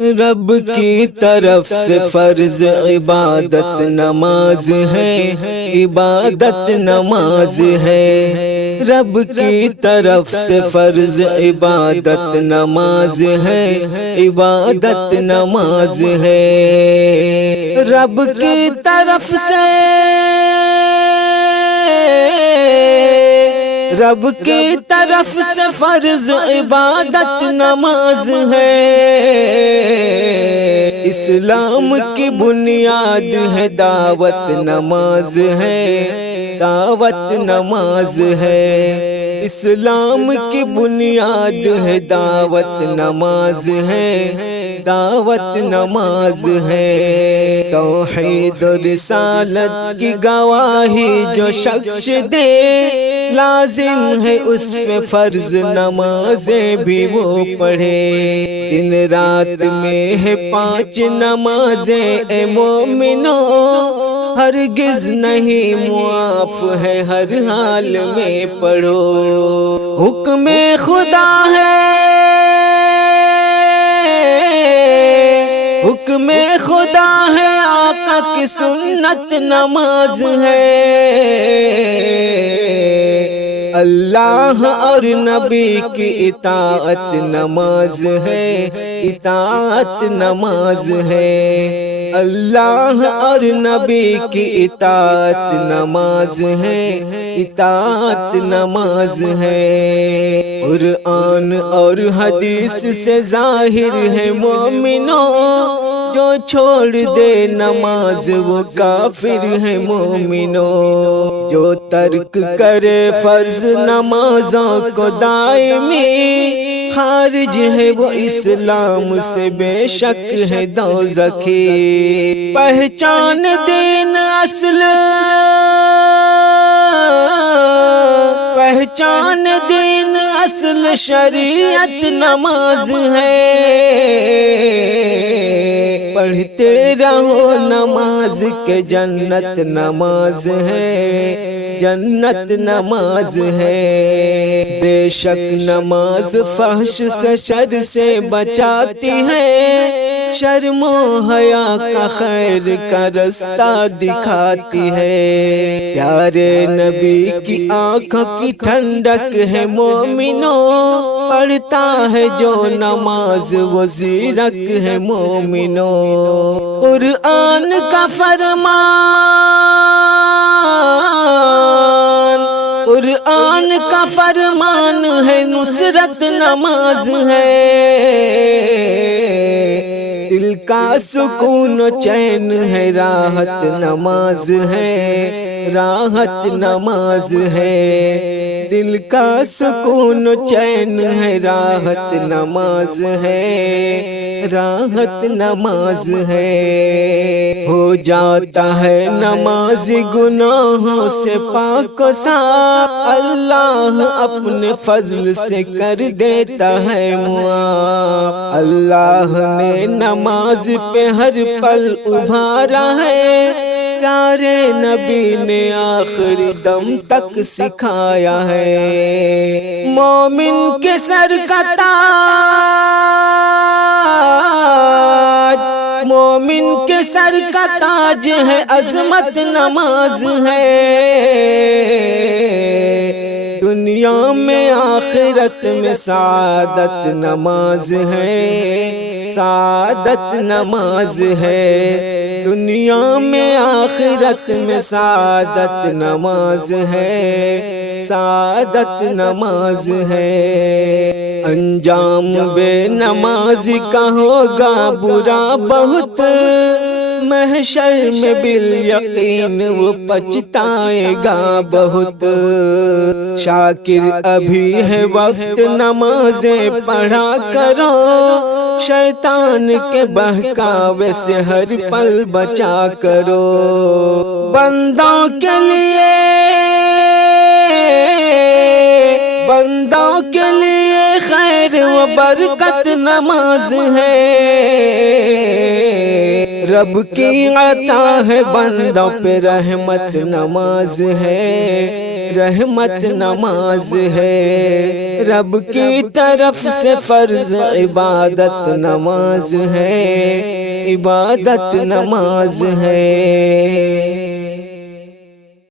رب کی طرف سے فرض عبادت نماز ہے، عبادت نماز ہے۔ رب کی طرف سے فرض عبادت نماز ہے، عبادت نماز ہے۔ رب کی طرف سے رب کی طرف سے فرض عبادت نماز ہے۔ اسلام کی بنیاد ہے دعوت نماز ہے، دعوت نماز ہے۔ اسلام کی بنیاد ہے دعوت نماز ہے، دعوت نماز ہے۔ توحید و رسالت کی گواہی جو شخص دے، لازم ہے اس پہ فرض نمازیں بھی وہ پڑھے۔ دن رات میں ہے 5 نمازیں اے مومنو، ہرگز نہیں معاف ہے، ہر حال میں پڑھو۔ حکم خدا ہے، حکم خدا ہے، آقا کی سنت نماز ہے۔ اللہ اور نبی کی اطاعت نماز ہے، اطاعت نماز ہے۔ اللہ اور نبی کی اطاعت نماز ہے، اطاعت نماز ہے۔ قرآن اور حدیث سے ظاہر ہے مومنو، جو چھوڑ دے نماز وہ کافر ہے مومنو۔ جو ترک کرے فرض نمازوں کو دائمی، خارج ہے وہ اسلام سے، بے شک ہے دوزخی۔ پہچان دین اصل، پہچان دین اصل شریعت نماز ہے۔ پڑھتے رہو نماز کے جنت نماز ہے، جنت نماز ہے۔ بے شک نماز فحش سے شر سے بچاتی ہے، شرم و حیا کا خیر کا رستہ دکھاتی ہے۔ پیارے نبی کی آنکھوں کی ٹھنڈک ہے مومنو، پڑھتا ہے جو نماز وہ زیرک ہے مومنو۔ قرآن کا فرمان، قرآن کا فرمان ہے، نصرت نماز ہے۔ دل کا سکون و چین ہے، راحت نماز ہے، راحت نماز ہے۔ دل کا سکون و چین ہے، راحت نماز ہے، راحت نماز ہے۔ ہو جاتا ہے نماز گناہوں سے پاک و صاف، اللہ اپنے فضل سے کر دیتا ہے معاف۔ اللہ نے نماز پہ ہر پل ابھارا ہے، پیارے نبی نے آخری دم تک سکھایا ہے۔ مومن کے سر کا تاج، مومن کے سر کا تاج ہے، عظمت نماز ہے۔ دنیا میں آخرت میں سعادت نماز ہے، سعادت نماز ہے۔ دنیا میں آخرت میں سعادت نماز ہے، سعادت نماز ہے۔ انجام بے نمازی کا ہوگا برا بہت، محشر میں بالیقین وہ پچھتائے گا بہت۔ شاکر ابھی ہے وقت نمازیں پڑھا کرو، شیطان کے بہکاوے سے ہر پل بچا کرو۔ بندوں کے لیے، بندوں کے لیے خیر و برکت نماز ہے۔ رب کی عطا ہے، بندوں پہ رحمت نماز ہے، رحمت نماز ہے، رب کی طرف سے فرض عبادت نماز ہے، عبادت نماز ہے۔